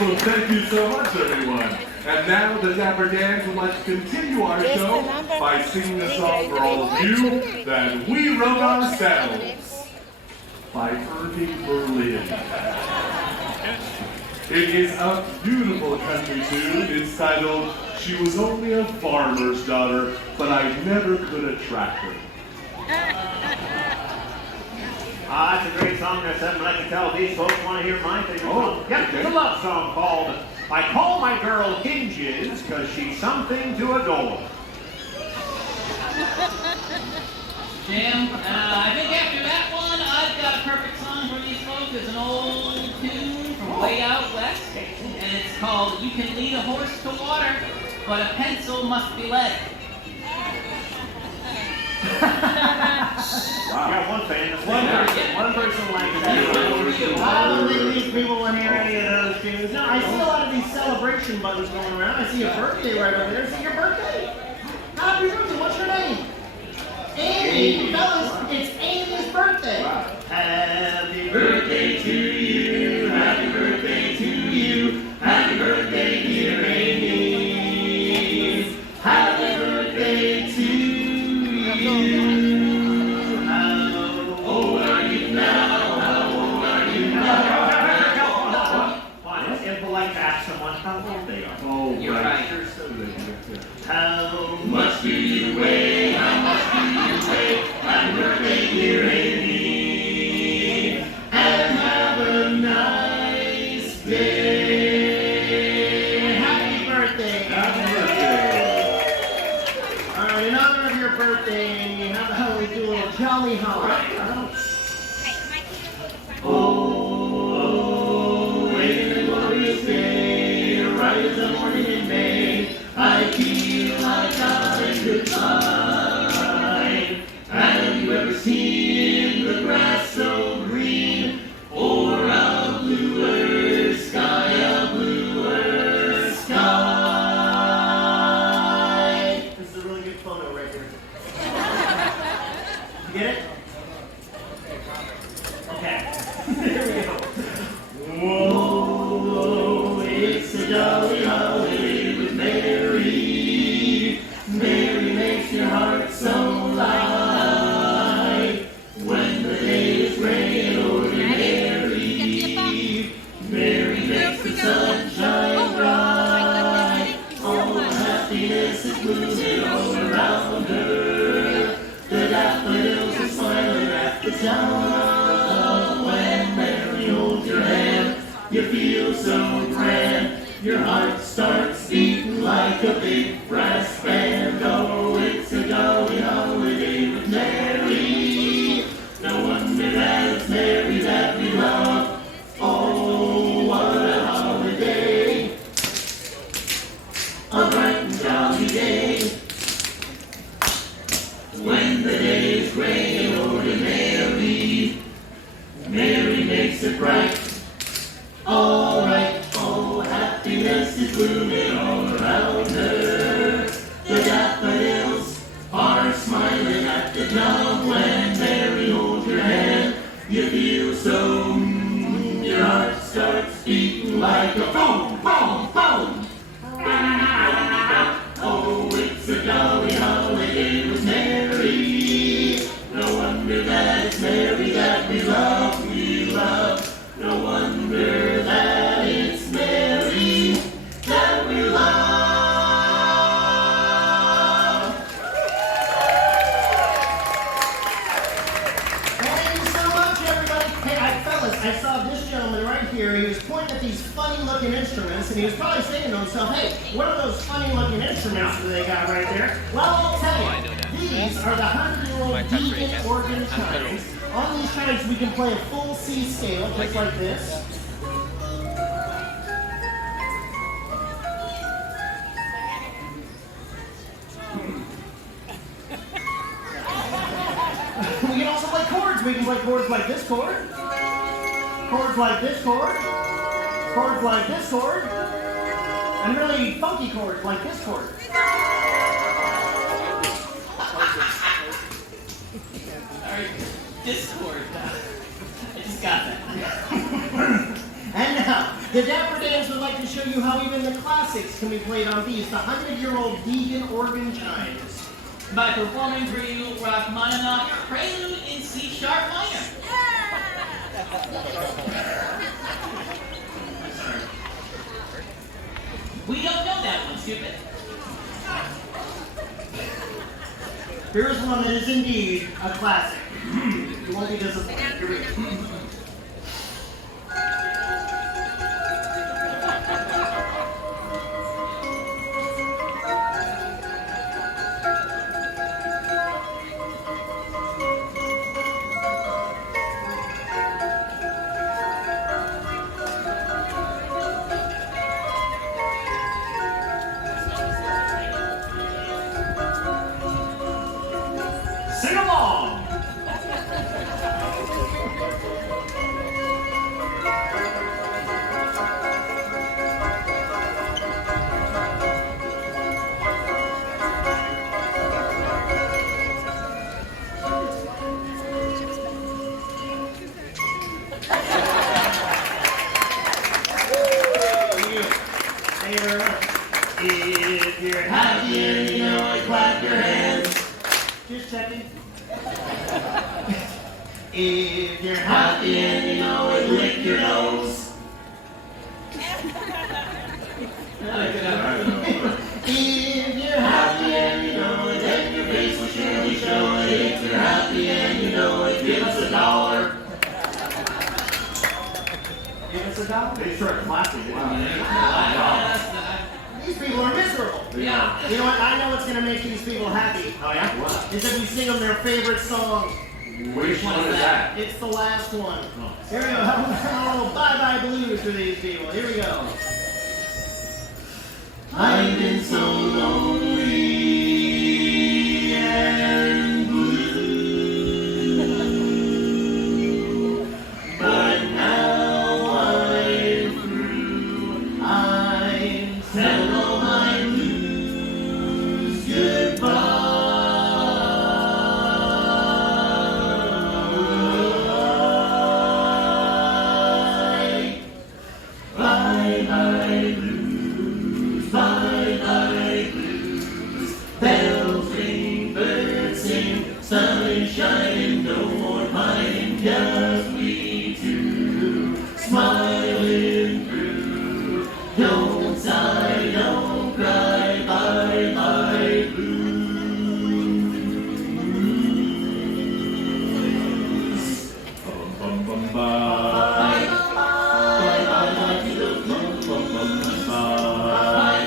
So thank you so much, everyone. And now the Dapper Dans would like to continue our show by singing a song for all of you that we wrote ourselves by Irving Berlin. It is a beautiful country tune. It's titled, She Was Only a Farmer's Daughter, but I Never Could Attract Her. That's a great song. There's something I can tell these folks want to hear my favorite song. Yep, it's a love song called I Call My Girl Hinges because she's something to adore. Jim, I think after that one, I've got a perfect song for these folks. It's an old tune from way out west, and it's called You Can Lead a Horse to Water, but a pencil must be led. Wow. You got one fan. One person likes that. I don't think these people want to hear any of those tunes. No, I see a lot of these celebration buttons going around. I see a birthday right over there. Is it your birthday? Happy birthday. What's your name? Amy. Fellas, it's Amy's birthday. Wow. Happy birthday to you. Happy birthday to you. Happy birthday, dear Amy. Happy birthday to you. You're right. How much do you weigh? How much do you weigh? Happy birthday, dear Amy. And have a nice day. Happy birthday. Happy birthday. All right, in honor of your birthday, Amy, how about we do a little jolly holly? Oh, waiting a glorious day, right as the morning in May, I feel like I'm goodbye. Have you ever seen the grass so green, or a bluer sky, a bluer sky? This is a really good photo right here. You get it? Okay. Here we go. Whoa, it's a jolly holiday with Mary. Mary makes your heart so light. When the day is gray and ordinary, Mary makes the sunshine bright. Oh, happiness is blooming all around her. The daffodils are smiling at the sound. When Mary holds your hand, you feel so grand. Your heart starts beating like a big brass band. Oh, it's a jolly holiday with Mary. No wonder that it's Mary that we love. Oh, what a holiday. A bright and jolly day. When the day is gray and ordinary, Mary makes it bright. All right, oh, happiness is blooming all around her. The daffodils are smiling at the dawn. When Mary holds your hand, you feel so, your heart starts beating like a boom, boom, boom. Oh, it's a jolly holiday with Mary. No wonder that it's Mary that we love, we love. No wonder that it's Mary that we love. Thank you so much, everybody. Hey, fellas, I saw this gentleman right here. He was pointing at these funny-looking instruments, and he was probably saying to himself, hey, what are those funny-looking instruments that they got right there? Well, I'll tell you. These are the 100-year-old Deagan organ chimes. On these chimes, we can play a full C scale, just like this. We can also play chords. We can play chords like this chord, chords like this chord, chords like this chord, and really funky chords like this chord. Discord. I just got that. And now, The Dapper Dans would like to show you how even the classics can be played on these, the 100-year-old Deagan organ chimes. By performing for you Rachmaninoff's Prelude in C-sharp minor. We don't know that one, stupid. Here's one that is indeed a classic. You won't be disappointed. Here we go. Sing along! If you're happy and you know it, clap your hands. Just checking. If you're happy and you know it, lick your nose. If you're happy and you know it, then your face will surely show it. If you're happy and you know it, give us $1. Give us $1? They start clapping. These people are miserable. Yeah. You know what? I know what's going to make these people happy. Oh yeah? What? Is if we sing them their favorite song. Which one is that? It's the last one. Here we go. Oh, bye-bye blues for these people. Here we go. I've been so lonely and blue, but now I'm through. I'm telling all my blues goodbye. Bye-bye blues, bye-bye blues. Bells ring, birds sing, sun is shining, no more pining, just we two, smiling through. Don't sigh, don't cry, bye-bye blues. Bum, bum, bum, bye. Bye-bye to the bum, bum, bum, bum, bye.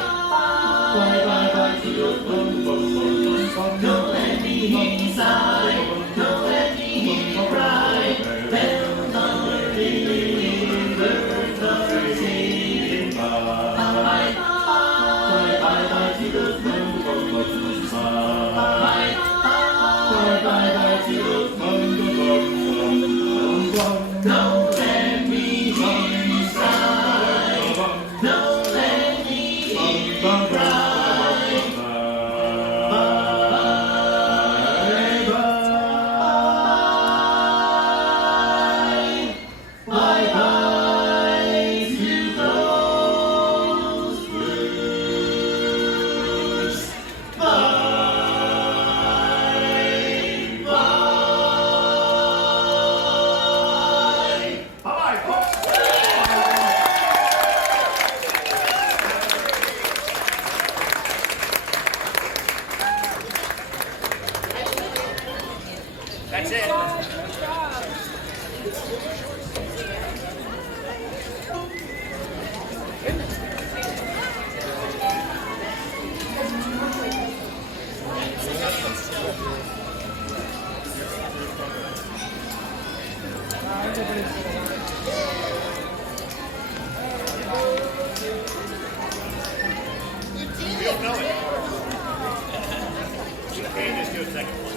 Bye-bye to the bum, bum, bum, bum. Don't let me hear you sigh, don't let me hear you cry. Bells are ringing, birds are singing, bye. Bye-bye to the bum, bum, bum, bum, bye. Bye-bye to the bum, bum, bum, bum, bum. Don't let me hear you sigh, don't let me hear you cry. Bye-bye, bye-bye to those blues. Bye-bye. Bye-bye, folks. That's it. You don't know it. Okay, just do a second one.